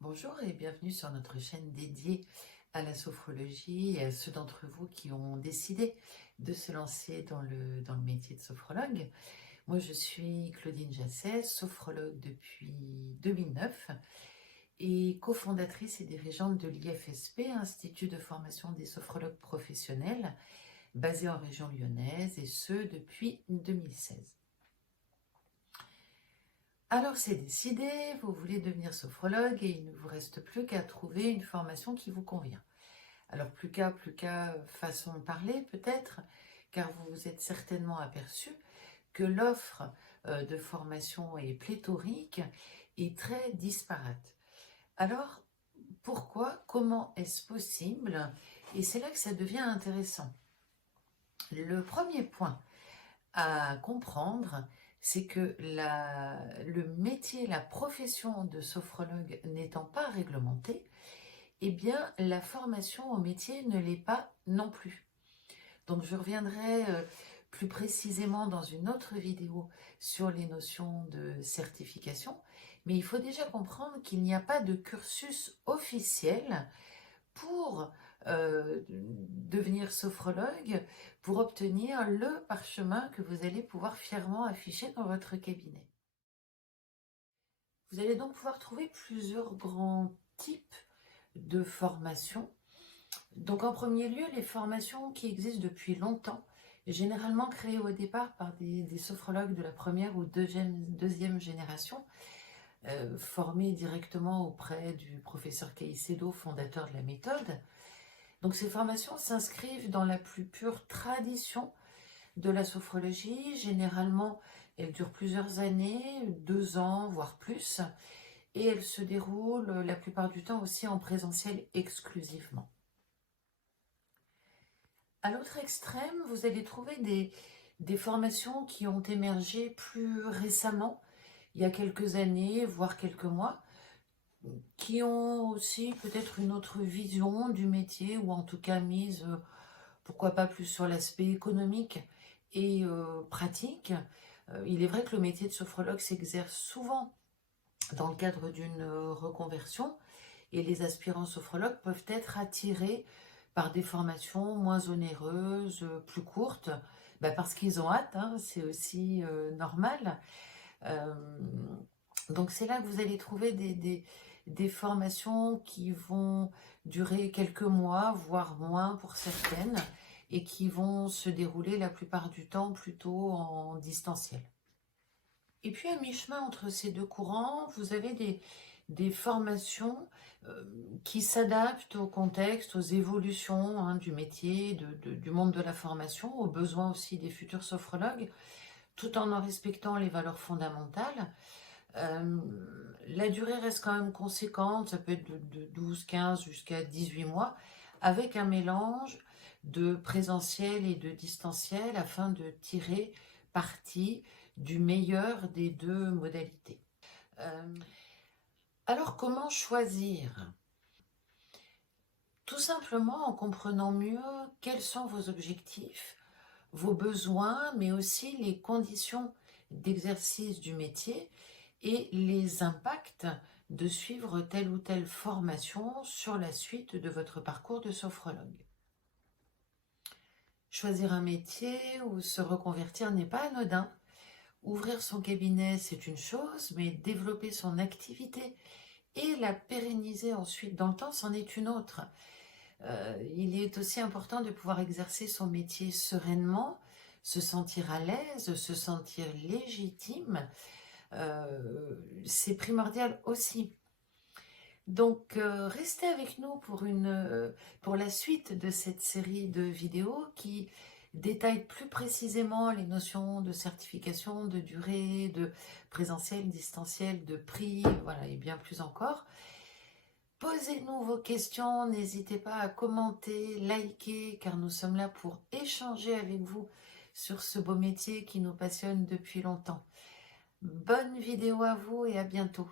Bonjour et bienvenue sur notre chaîne dédiée à la sophrologie et à ceux d'entre vous qui ont décidé de se lancer dans le métier de sophrologue. Moi, je suis Claudine Jasset, sophrologue depuis 2009 et cofondatrice et dirigeante de l'IFSP, Institut de formation des sophrologues professionnels, basé en région lyonnaise, et ce depuis 2016. Alors c'est décidé, vous voulez devenir sophrologue et il ne vous reste plus qu'à trouver une formation qui vous convient. Alors plus qu'à façon de parler peut-être, car vous vous êtes certainement aperçu que l'offre de formation est pléthorique et très disparate. Alors pourquoi, comment est-ce possible? Et c'est là que ça devient intéressant. Le premier point à comprendre, c'est que le métier, la profession de sophrologue n'étant pas réglementée, eh bien la formation au métier ne l'est pas non plus. Donc je reviendrai plus précisément dans une autre vidéo sur les notions de certification, mais il faut déjà comprendre qu'il n'y a pas de cursus officiel pour devenir sophrologue, pour obtenir le parchemin que vous allez pouvoir fièrement afficher dans votre cabinet. Vous allez donc pouvoir trouver plusieurs grands types de formations. Donc en premier lieu, les formations qui existent depuis longtemps, généralement créées au départ par des sophrologues de la première ou deuxième génération, formés directement auprès du professeur Caicedo, fondateur de la méthode. Donc ces formations s'inscrivent dans la plus pure tradition de la sophrologie. Généralement, elles durent plusieurs années, 2 ans, voire plus, et elles se déroulent la plupart du temps aussi en présentiel exclusivement. À l'autre extrême, vous allez trouver des formations qui ont émergé plus récemment, il y a quelques années, voire quelques mois, qui ont aussi peut-être une autre vision du métier, ou en tout cas mise, pourquoi pas plus sur l'aspect économique et pratique. Il est vrai que le métier de sophrologue s'exerce souvent dans le cadre d'une reconversion, et les aspirants sophrologues peuvent être attirés par des formations moins onéreuses, plus courtes, parce qu'ils ont hâte, hein, c'est aussi normal. Euh, donc c'est là que vous allez trouver des formations qui vont durer quelques mois, voire moins pour certaines, et qui vont se dérouler la plupart du temps plutôt en distanciel. Et puis à mi-chemin entre ces deux courants, vous avez des formations qui s'adaptent au contexte, aux évolutions du métier, du monde de la formation, aux besoins aussi des futurs sophrologues, tout en respectant les valeurs fondamentales. La durée reste quand même conséquente, ça peut être de 12, 15 jusqu'à 18 mois, avec un mélange de présentiel et de distanciel afin de tirer parti du meilleur des deux modalités. Alors comment choisir? Tout simplement en comprenant mieux quels sont vos objectifs, vos besoins, mais aussi les conditions d'exercice du métier et les impacts de suivre telle ou telle formation sur la suite de votre parcours de sophrologue. Choisir un métier ou se reconvertir n'est pas anodin. Ouvrir son cabinet, c'est une chose, mais développer son activité et la pérenniser ensuite dans le temps, c'en est une autre. Il est aussi important de pouvoir exercer son métier sereinement, se sentir à l'aise, se sentir légitime. C'est primordial aussi. Donc, restez avec nous pour la suite de cette série de vidéos qui détaille plus précisément les notions de certification, de durée, de présentiel, distanciel, de prix, voilà, et bien plus encore. Posez-nous vos questions, n'hésitez pas à commenter, liker, car nous sommes là pour échanger avec vous sur ce beau métier qui nous passionne depuis longtemps. Bonne vidéo à vous et à bientôt.